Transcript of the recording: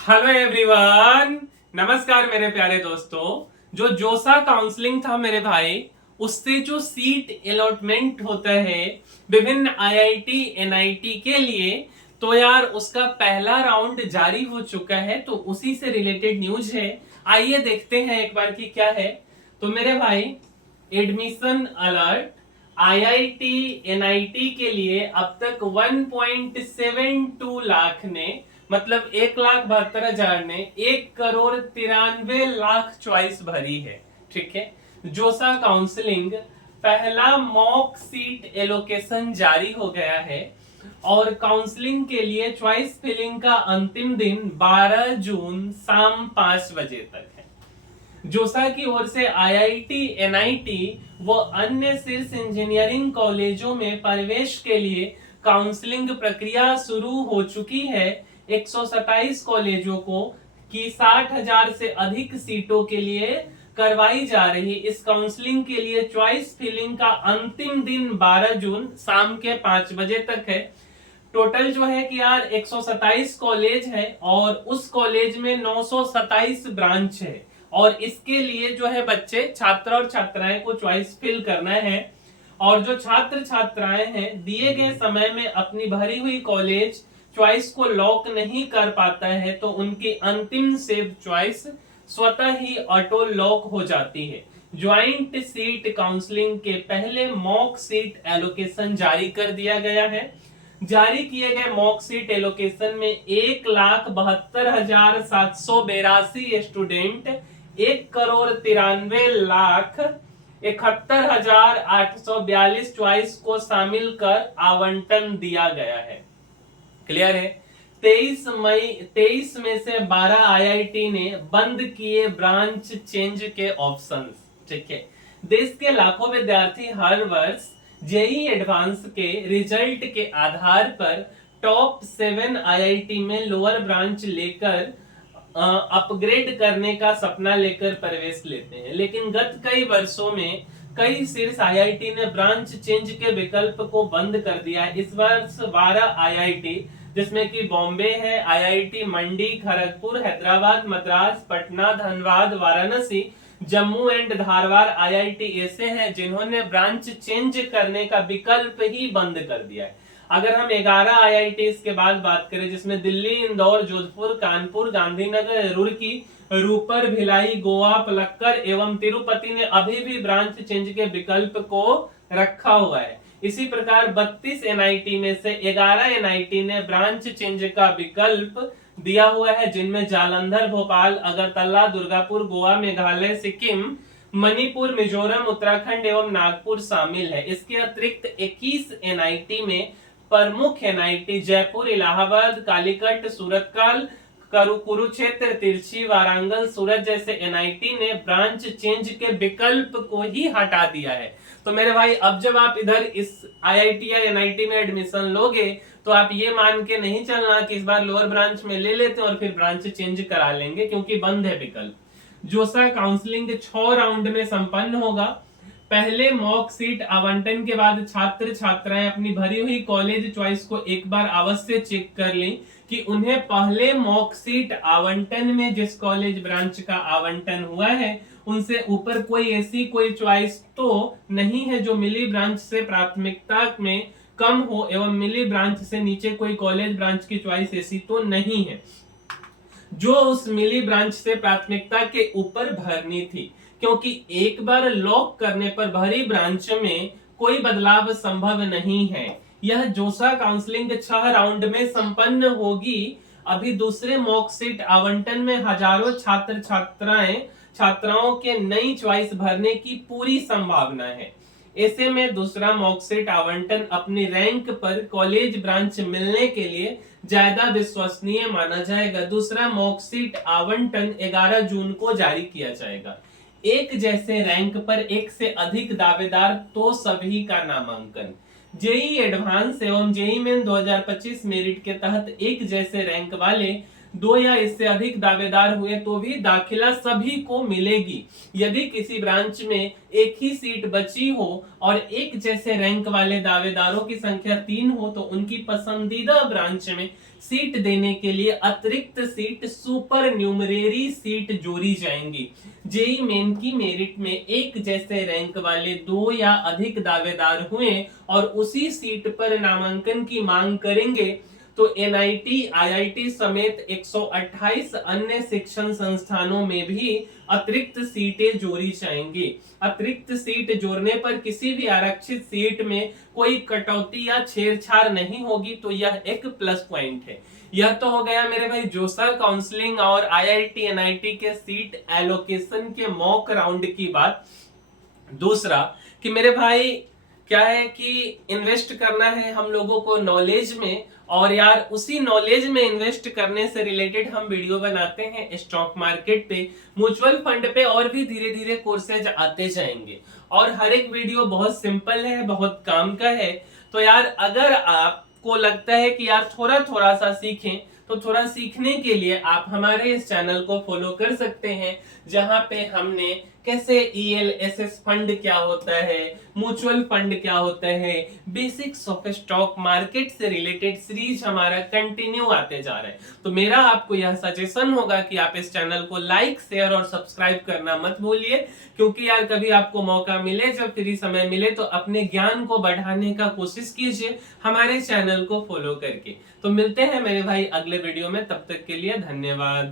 Hello everyone, नमस्कार मेरे प्यारे दोस्तों। जो जोसा काउंसलिंग था मेरे भाई, उससे जो सीट अलॉटमेंट होता है विभिन्न आईआईटी एनआईटी के लिए, तो यार उसका पहला राउंड जारी हो चुका है। तो उसी से रिलेटेड न्यूज है, आइए देखते हैं एक बार कि क्या है। तो मेरे भाई, एडमिशन अलर्ट, आईआईटी एनआईटी के लिए अब तक 1.72 लाख ने, मतलब 1,72,000 ने 1,93,00,000 चॉइस भरी है। ठीक है, जोसा काउंसलिंग पहला मॉक सीट एलोकेशन जारी हो गया है और काउंसलिंग के लिए चॉइस फिलिंग का अंतिम दिन 12 जून शाम 5 बजे तक है। जोसा की ओर से आईआईटी एनआईटी व अन्य शीर्ष इंजीनियरिंग कॉलेजों में प्रवेश के लिए काउंसलिंग प्रक्रिया शुरू हो चुकी है। 127 कॉलेजों को की 60,000 से अधिक सीटों के लिए करवाई जा रही इस काउंसलिंग के लिए चॉइस फिलिंग का अंतिम दिन 12 जून शाम के 5 बजे तक है। टोटल जो है कि यार 127 कॉलेज है और उस कॉलेज में 927 ब्रांच है और इसके लिए जो है बच्चे, छात्र और छात्राएं को चॉइस फिल करना है। और जो छात्र छात्राएं हैं दिए गए समय में अपनी भरी हुई कॉलेज चॉइस को लॉक नहीं कर पाता है तो उनकी अंतिम सेव चॉइस स्वतः ही ऑटो लॉक हो जाती है। ज्वाइंट सीट काउंसलिंग के पहले मॉक सीट एलोकेशन जारी कर दिया गया है। जारी किए गए मॉक सीट एलोकेशन में 1,72,782 स्टूडेंट 1,93,71,842 चॉइस को शामिल कर आवंटन दिया गया है। क्लियर है। 23 में से 12 आईआईटी ने बंद किए ब्रांच चेंज के ऑप्शंस। ठीक है, देश के लाखों विद्यार्थी हर वर्ष जेई एडवांस के रिजल्ट के आधार पर टॉप 7 आईआईटी में लोअर ब्रांच लेकर अपग्रेड करने का सपना लेकर प्रवेश लेते हैं, लेकिन गत कई वर्षों में कई शीर्ष आईआईटी ने ब्रांच चेंज के विकल्प को बंद कर दिया है। इस वर्ष 12 आईआईटी, जिसमें कि बॉम्बे है, IIT Mandi, Kharagpur, Hyderabad, Madras, Patna, Dhanbad, Varanasi, Jammu and Dharwad IIT ऐसे हैं जिन्होंने ब्रांच चेंज करने का विकल्प ही बंद कर दिया है। अगर हम 11 आईआईटी के बाद बात करें, जिसमें दिल्ली, इंदौर, जोधपुर, कानपुर, गांधीनगर, रुड़की, रूपर, भिलाई, गोवा, पलक्कड़ एवं तिरुपति ने अभी भी ब्रांच चेंज के विकल्प को रखा हुआ है। इसी प्रकार 32 एनआईटी में से 11 एनआईटी ने ब्रांच चेंज का विकल्प दिया हुआ है, जिनमें जालंधर, भोपाल, अगरतला, दुर्गापुर, गोवा, मेघालय, सिक्किम, मणिपुर, मिजोरम, उत्तराखंड एवं नागपुर शामिल है। इसके अतिरिक्त 21 एनआईटी में प्रमुख एनआईटी जयपुर, इलाहाबाद, कालीकट, सूरतकाल, कुरुक्षेत्र, तिरछी, वारांगल, सूरत जैसे एनआईटी ने ब्रांच चेंज के विकल्प को ही हटा दिया है। तो मेरे भाई, अब जब आप इधर इस आईआईटी या एनआईटी में एडमिशन लोगे तो आप ये मान के नहीं चलना कि इस बार लोअर ब्रांच में ले लेते हैं और फिर ब्रांच चेंज करा लेंगे, क्योंकि बंद है विकल्प। जोसा काउंसलिंग 6 राउंड में संपन्न होगा। पहले मॉक सीट आवंटन के बाद छात्र छात्राएं अपनी भरी हुई कॉलेज चॉइस को एक बार अवश्य चेक कर लें कि उन्हें पहले मॉक सीट आवंटन में जिस कॉलेज ब्रांच का आवंटन हुआ है उनसे ऊपर कोई ऐसी कोई चॉइस तो नहीं है जो मिली ब्रांच से प्राथमिकता में कम हो, एवं मिली ब्रांच से नीचे कोई कॉलेज ब्रांच की चॉइस ऐसी तो नहीं है जो उस मिली ब्रांच से प्राथमिकता के ऊपर भरनी थी, क्योंकि एक बार लॉक करने पर भरी ब्रांच में कोई बदलाव संभव नहीं है। यह जोसा काउंसलिंग 6 राउंड में संपन्न होगी। अभी दूसरे मॉक सीट आवंटन में हजारों छात्र छात्राओं के नई चॉइस भरने की पूरी संभावना है। ऐसे में दूसरा मॉक सीट आवंटन अपनी रैंक पर कॉलेज ब्रांच मिलने के लिए ज्यादा विश्वसनीय माना जाएगा। दूसरा मॉक सीट आवंटन 11 जून को जारी किया जाएगा। एक जैसे रैंक पर एक से अधिक दावेदार तो सभी का नामांकन। जेई एडवांस एवं जेई मेन 2025 मेरिट के तहत एक जैसे रैंक वाले 2 या इससे अधिक दावेदार हुए तो भी दाखिला सभी को मिलेगी। यदि किसी ब्रांच में एक ही सीट बची हो और एक जैसे रैंक वाले दावेदारों की संख्या 3 हो तो उनकी पसंदीदा ब्रांच में सीट देने के लिए अतिरिक्त सीट सुपर न्यूमरेरी सीट जोड़ी जाएंगी। जेई मेन की मेरिट में एक जैसे रैंक वाले 2 या अधिक दावेदार हुए और उसी सीट पर नामांकन की मांग करेंगे तो एनआईटी, आईआईटी समेत 128 अन्य शिक्षण संस्थानों में भी अतिरिक्त सीटें जोड़ी जाएंगी। अतिरिक्त सीट जोड़ने पर किसी भी आरक्षित सीट में कोई कटौती या छेड़छाड़ नहीं होगी, तो यह एक प्लस पॉइंट है। यह तो हो गया मेरे भाई जोसा काउंसलिंग और आईआईटी एनआईटी के सीट एलोकेशन के मॉक राउंड की बात। दूसरा कि मेरे भाई क्या है कि इन्वेस्ट करना है हम लोगों को नॉलेज में, और यार उसी नॉलेज में इन्वेस्ट करने से रिलेटेड हम वीडियो बनाते हैं स्टॉक मार्केट पे, म्यूचुअल फंड पे, और भी धीरे धीरे कोर्सेज आते जाएंगे। और हर एक वीडियो बहुत सिंपल है, बहुत काम का है। तो यार अगर आपको लगता है कि यार थोड़ा थोड़ा सा सीखें, तो थोड़ा सीखने के लिए आप हमारे इस चैनल को फॉलो कर सकते हैं, जहां पे हमने कैसे ईएलएसएस फंड क्या होता है, म्यूचुअल फंड क्या होता है, बेसिक्स ऑफ स्टॉक मार्केट से रिलेटेड सीरीज हमारा कंटिन्यू आते जा रहा है। तो मेरा आपको यह सजेशन होगा कि आप इस चैनल को लाइक, शेयर और सब्सक्राइब करना मत भूलिए, क्योंकि यार कभी आपको मौका मिले, जब फ्री समय मिले, तो अपने ज्ञान को बढ़ाने का कोशिश कीजिए हमारे चैनल को फॉलो करके। तो मिलते हैं मेरे भाई अगले वीडियो में, तब तक के लिए धन्यवाद।